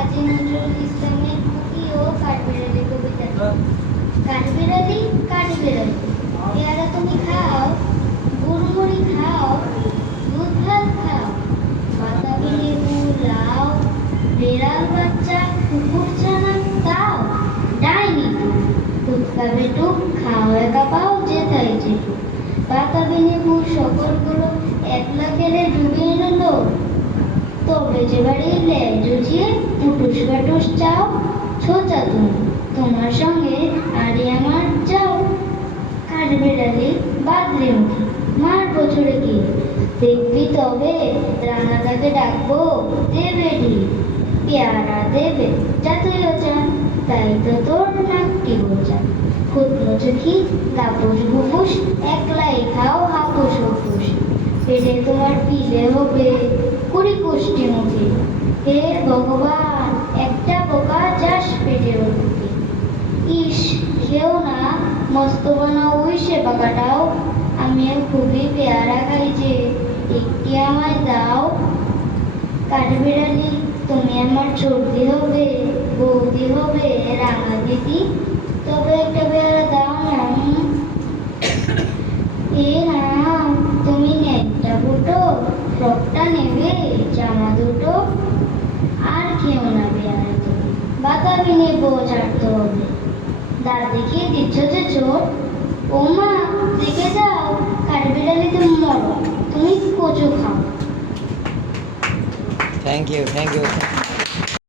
কাজী নজরুল ইসলামের কুকি ও কাঠবিড়ালি কবিতা কাঠবিড়ালি কাঠবিড়ালি পেয়ারা তুমি খাও গুড়মুড়ি খাও দুধ ভাত খাও বাতাবি লেবু লাও বেড়াল বাচ্চা কুকুর ছানা তাও ডাইনি ফুচকা বেটুক খাও একা পাও যেথায় যেটুক বাতাবি লেবু সকলগুলো একলা খেলে ডুবিয়ে নিল তবে যে বাড়িলে বাটুস চাও ছোচা তুমি। তোমার সঙ্গে আরে আমার যাও। কাঠ বেড়ালি বাদরে মুখে মার বছরে কি? দেখবি তবে রানাদাকে ডাকবো, দেবে ঢি পেয়ারা দেবে যা তুইও যা তাই তো তোর নাকটি বোঝা খুদলো চোখি, তাপস গুপুস একলাই খাও হাপুস হুপুস পেটে তোমার পিলে হবে কুড়ি কুষ্টি মুখে। হে ভগবান একটা বোকা যাস পেটে উঠবে ইস খেও না বানাও ওই সে পাকাটাও আমিও খুবই পেয়ারা খাই যে একটি আমায় দাও। কাঠবিড়ালি, তুমি আমার সর্দি হবে, বৌদি হবে, রাঙা দিদি, তবে একটা পেয়ারা দাও না। এ না, তুমি নেকটা ফুটো ফ্রকটা নেবে, জামা দুটো, আর খেও না পেয়ারা তুমি। বাতাবি নেব ছাড়তে হবে। দাঁত দেখিয়ে দিচ্ছ যে চোর। ও মা দেখে যাও, কাঠবিড়ালিতে মর। তুমি কচু খাও। Thank you thank you